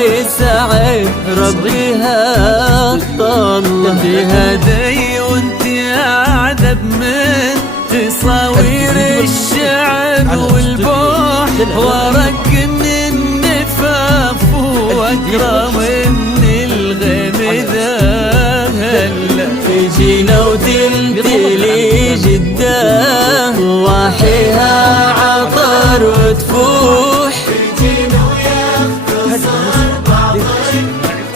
يسعد ربيها طله بهدي وانت اعذب من تصاوير الشعر والبوح، ورق من النفاف واكرم من الغمذا. هلا تجينا وتمتلي جده واحيها عطر وتفوح، تجينا ويختصر بعض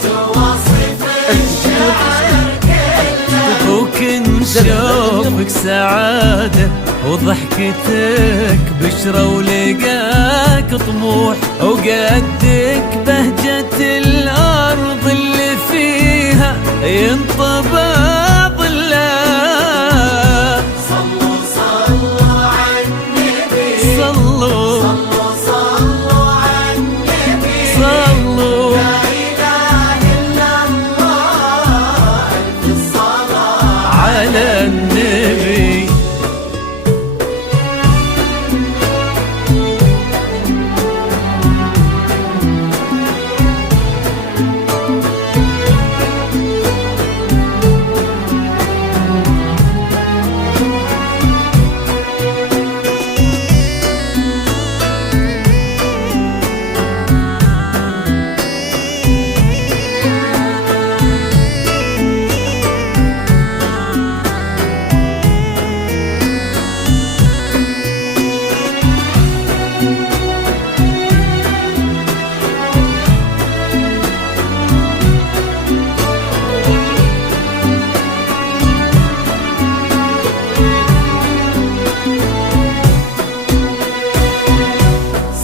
توصف الشعر كله، وكن شوفك سعادة وضحكتك بشرة ولقاك طموح، وقدك بهجة الأرض اللي فيها ينطبع ظلها. صلوا صلوا عالنبي، صلوا صلوا عالنبي، صلوا لا إله إلا الله، ألف الصلاة على النبي.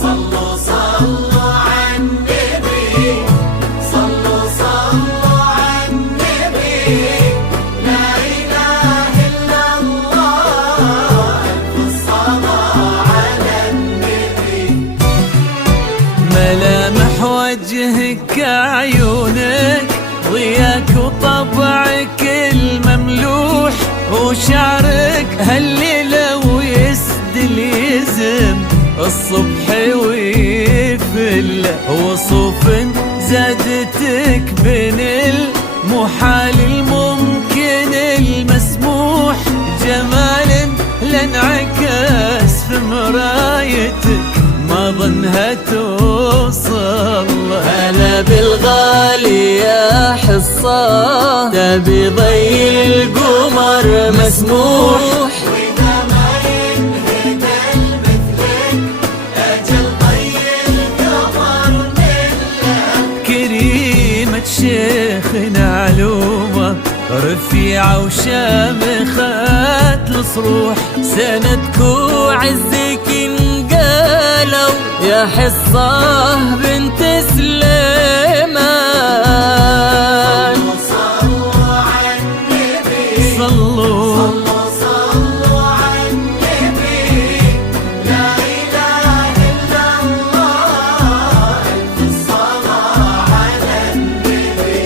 صلوا صلوا عالنبي، صلوا صلوا عالنبي، لا إله إلا الله، ألف الصلاة على النبي. ملامح وجهك عيونك ضياك وطبعك المملوح، وشعرك هالليلة ويسدل يزم الصبح ويفل، وصوف زادتك بين المحال الممكن المسموح، جمال لانعكس في مرايتك ما ظنها توصل. هلا بالغالي يا حصة تبي ضي القمر مسموح، وإذا ما ينهد المثلك أجل طي القمر نله. كريمة شيخنا علومة رفيعة وشامخة الصروح، سندك وعزك انقالوا يا حصة بنت سليمان. صلوا عالنبي، صلوا صلوا عالنبي، لا إله إلا الله، ألف الصلاة على النبي.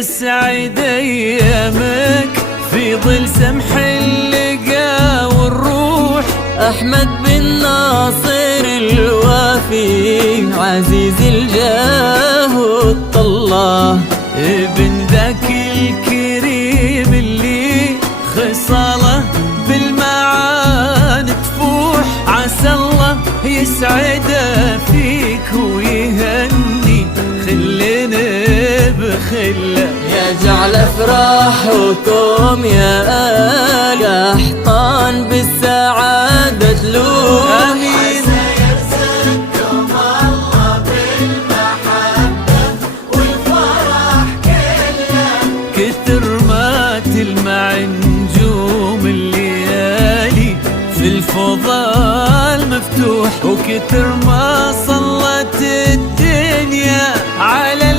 يسعد ايامك في ظل سمح اللقا والروح. أحمد بن ناصر الوافي عزيز الجاه والطلة، ابن ذاك الكريم اللي خصاله بالمعاني يسعده فيك ويهني خلنا بخله. يا جعل افراحكم يا آل قحطان بالسعادة تلوح. آمين. يرزقكم الله بالمحبة والفرح كله. كتر ما تلمع نجوم الليالي في الفضاء المفتوح، وكتر ما صلت الدنيا على